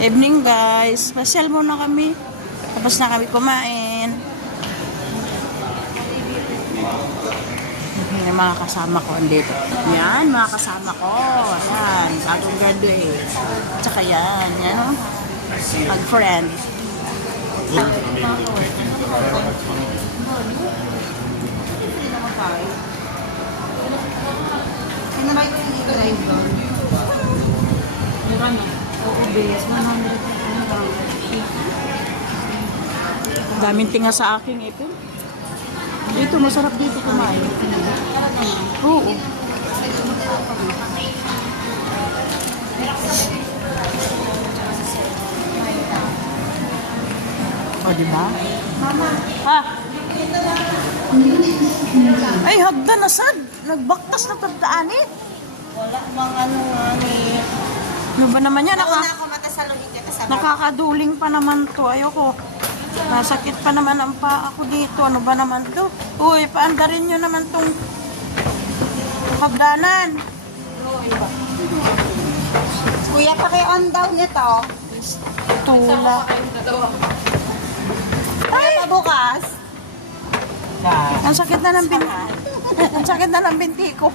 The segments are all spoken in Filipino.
Evening guys, pasyal muna kami. Tapos na kami kumain. Yung mga kasama ko andito. Yan, mga kasama ko. Ayan, bagong graduate. Tsaka yan, yan o. Mag-friend. Daming tinga sa aking ipin. Dito, masarap dito kumain. Oo. O, diba? Mama. Ha? Ay, hagdan na sad. Nagbaktas na pagdaan eh. Wala bang ano nga ni... Ano ba naman yan? Nauna ako matasaluhin ka kasama. Nakakaduling pa naman to. Ayoko. Nasakit pa naman ang paa ako dito. Ano ba naman to? Uy, paandarin nyo naman tong hagdanan. Kuya, paki-on down nito. Tula. Kuya, pabukas. Ang sakit na ng binti. Ang sakit na ng binti ko.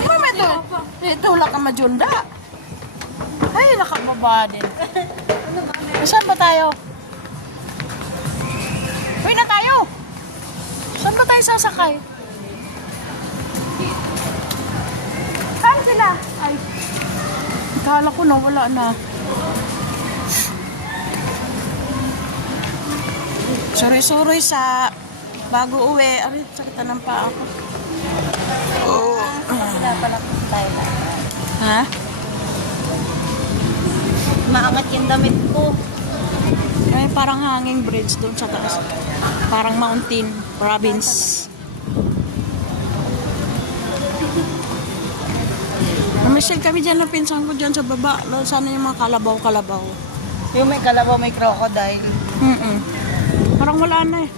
Ano may to? Tula ka majunda. Ay, nakababa din. Saan ba tayo? Uy na tayo! Saan ba tayo sasakay? Saan sila? Ay, akala ko na wala na. Suroy-suroy sa bago uwi. Ay, sakitan ng paa ako. Oh. Sila pala tayo. Ha? Maangat yung damit ko. Ay, parang hanging bridge doon sa taas. Parang mountain province. Namisil kami dyan ng pinsan ko dyan sa baba. Sana yung mga kalabaw-kalabaw. Yung may kalabaw, may crocodile. Parang wala na eh.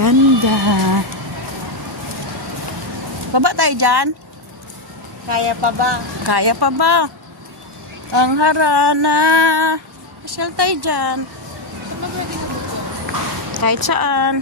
Ganda. Baba tayo dyan. Kaya pa ba? Kaya pa ba? Ang harana. Pasyal tayo dyan. Kahit saan.